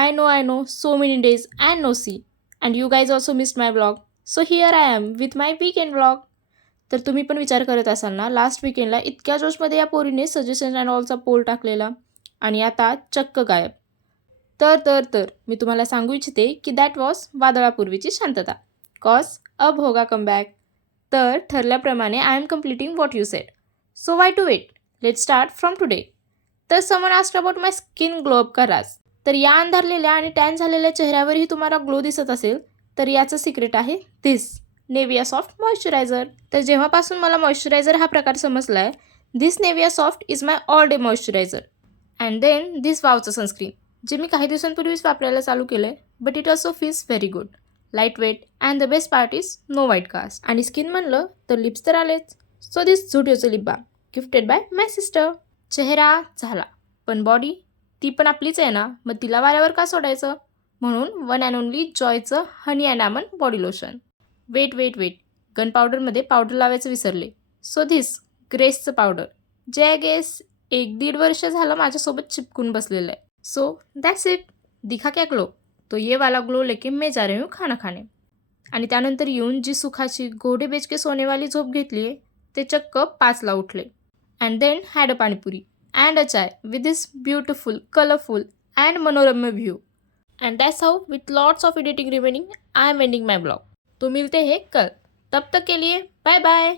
I know, so many days and no see. And you guys also missed my vlog. So here I am with my weekend vlog. तर तुम्ही पण विचार करत असाल ना, last वीकेंडला इतक्या जोशमध्ये या पोरीने सजेशन अँड ऑलचा पोल टाकलेला आणि आता चक्क गायब. तर मी तुम्हाला सांगू इच्छिते की दॅट वॉज वादळापूर्वीची शांतता. कॉज अब होगा कमबॅक. तर ठरल्याप्रमाणे I am completing what you said. So why to wait, let start from today. तर someone asked about my skin glow up का राज. तर या अंधारलेल्या आणि टॅन झालेल्या चेहऱ्यावरही तुम्हाला ग्लो दिसत असेल तर याचं सिक्रेट आहे धिस नेविया सॉफ्ट मॉइश्चरायझर. तर जेव्हापासून मला मॉइश्चरायझर हा प्रकार समजला आहे, this Nivea soft is my all day moisturiser. And then this वावचं सनस्क्रीन, जे मी काही दिवसांपूर्वीच वापरायला चालू केलं आहे, but it also feels very good, lightweight and the best part is no white cast. आणि स्किन म्हणलं तर लिप्स तर आलेच. सो दिस झुडिओचं lip balm gifted by my sister. चेहरा झाला, पण बॉडी ती पण आपलीच आहे ना, मग तिला वाऱ्यावर का सोडायचं. म्हणून वन अँड ओनली जॉयचं honey and almond body lotion. Wait गन पावडरमध्ये पावडर लावायचं विसरले. सो धिस ग्रेसचं पावडर, जे आय गेस 1-1.5 वर्ष झालं माझ्यासोबत चिपकून बसलेलं आहे. So that's it. दिखा क्या ग्लो, तो ये वाला ग्लो लेके मैं जा रही हूँ खाना खाने. आणि त्यानंतर येऊन जी सुखाची घोडे बेचके सोनेवाली झोप घेतली आहे, ते चक्क 5ला उठले. And then had a panipuri and a chai with this beautiful colourful and मनोरम्य view. And that's how with lots of editing remaining I am ending my blog. तो मिलते हैं कल, तब तक के लिए बाय बाय.